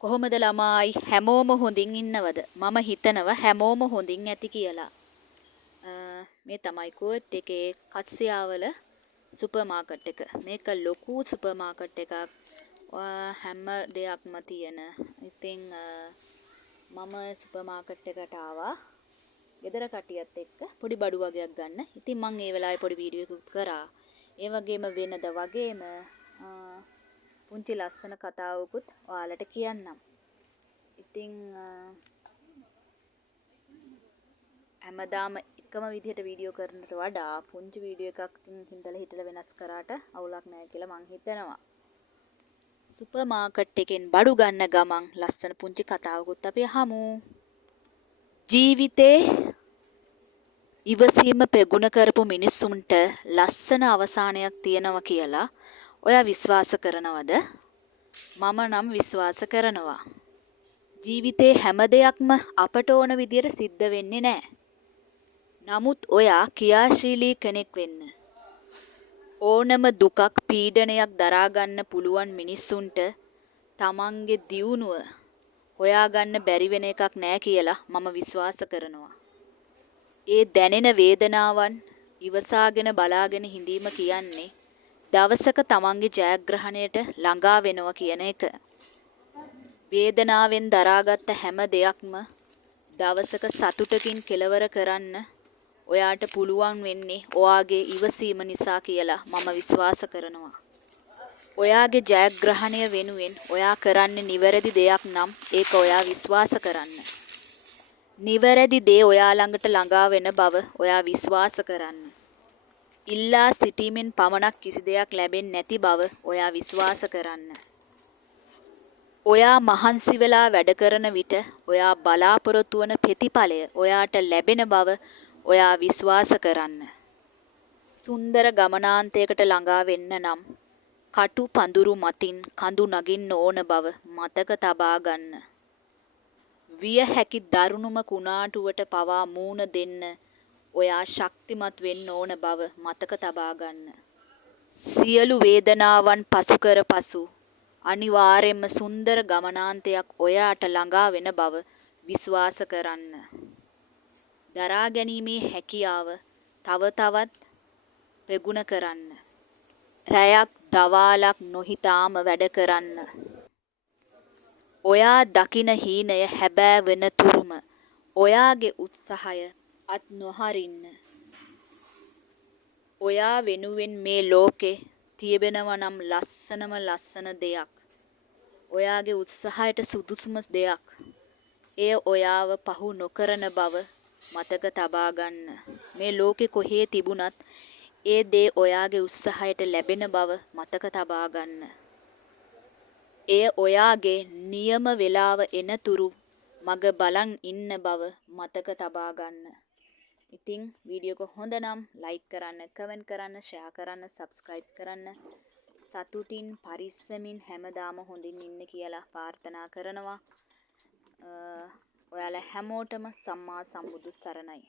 කොහොමද ළමයි හැමෝම හොඳින් ඉන්නවද? මම හිතනවා හැමෝම හොඳින් ඇති කියලා. මේ තමයි කෝට් එකේ කස්සියාවල සුපර් මාකට් එක. මේක ලොකු සුපර් මාකට් එකක්. හැම දෙයක්ම තියෙන. ඉතින් මම සුපර් මාකට් එකට ආවා. ගෙදර කට්ටියත් එක්ක පොඩි බඩු වගේක් ගන්න. ඉතින් මම ඒ වෙලාවේ පොඩි වීඩියෝ එකක් කරා. ඒ වගේම වෙනද වගේම පුංචි ලස්සන කතාවකුත් ඔයාලට කියන්නම්. ඉතින් හැමදාම එකම විදිහට වීඩියෝ කරනට වඩා පුංචි වීඩියෝ එකක් හින්දලා හිටලා වෙනස් කරාට අවුලක් නැහැ කියලා මං හිතනවා. සුපර් මාකට් එකෙන් බඩු ගන්න ගමන් ලස්සන පුංචි කතාවකුත් අපි අහමු. ජීවිතේ ඉවසීම පෙගුණ කරපු මිනිස්සුන්ට ලස්සන අවසානයක් තියෙනවා කියලා ඔයා විශ්වාස කරනවද? මම නම් විශ්වාස කරනවා. ජීවිතේ හැම දෙයක්ම අපට ඕන විදියට සිද්ධ වෙන්නේ නැහැ. නමුත් ඔයා ක්‍රියාශීලී කෙනෙක් වෙන්න. ඕනම දුකක් පීඩනයක් දරා ගන්න පුළුවන් මිනිස්සුන්ට තමන්ගේ දියුණුව හොයාගන්න බැරි වෙන එකක් නෑ කියලා මම විශ්වාස කරනවා. ඒ දැනෙන වේදනාවන් ඉවසාගෙන බලාගෙන හිඳීම කියන්නේ දවසක තමන්ගේ ජයග්‍රහණයට ළඟා වෙනවා කියන එක. වේදනාවෙන් දරාගත්ත හැම දෙයක්ම දවසක සතුටකින් කෙලවර කරන්න ඔයාට පුළුවන් වෙන්නේ ඔයාගේ ඉවසීම නිසා කියලා මම විශ්වාස කරනවා. ඔයාගේ ජයග්‍රහණය වෙනුවෙන් ඔයා කරන්නේ නිවැරදි දෙයක් නම් ඒක ඔයා විශ්වාස කරන්න. නිවැරදි දේ ඔයා ළඟට ළඟා වෙන බව ඔයා විශ්වාස කරන්න. ඉල්ලා සිටීමෙන් පමණක් කිසි දෙයක් ලැබෙන්නේ නැති බව ඔයා විශ්වාස කරන්න. ඔයා මහන්සි වෙලා වැඩ කරන විට ඔයා බලාපොරොත්තු වන ප්‍රතිඵලය ඔයාට ලැබෙන බව ඔයා විශ්වාස කරන්න. සුන්දර ගමනාන්තයකට ළඟා වෙන්න නම් කටු පඳුරු මතින් කඳු නගින්න ඕන බව මතක තබා ගන්න. විය හැකි දරුණුම කුණාටුවට පවා මූණ දෙන්න ඔයා ශක්තිමත් වෙන්න ඕන බව මතක තබා ගන්න. සියලු වේදනාවන් පසු කර පසු අනිවාර්යයෙන්ම සුන්දර ගමනාන්තයක් ඔයාට ළඟා වෙන බව විශ්වාස කරන්න. දරා ගැනීමේ හැකියාව තව තවත් ප්‍රගුණ කරන්න. රැයක් දවාලක් නොහිතාම වැඩ කරන්න. ඔයා දකින හීනය හැබෑ වෙන තුරුම ඔයාගේ උත්සාහය අත් නොහරින්න. ඔයා වෙනුවෙන් මේ ලෝකේ තියබෙනවා නම් ලස්සනම ලස්සන දෙයක්. ඔයාගේ උත්සාහයට සුදුසුම දෙයක්. එය ඔයාව පහු නොකරන බව මතක තබා ගන්න. මේ ලෝකේ කොහේ තිබුණත් ඒ දේ ඔයාගේ උත්සාහයට ලැබෙන බව මතක තබා ගන්න. එය ඔයාගේ නියම වේලාව එනතුරු මග බලන් ඉන්න බව මතක තබා ගන්න. ඉතින් වීඩියෝ එක හොඳ නම් ලයික් කරන්න, කමෙන්ට් කරන්න, ෂෙයා කරන්න, සබ්ස්ක්‍රයිබ් කරන්න. සතුටින් පරිස්සමින් හැමදාම හොඳින් ඉන්න කියලා ප්‍රාර්ථනා කරනවා. ඔයාලා හැමෝටම සම්මා සම්බුදු සරණයි.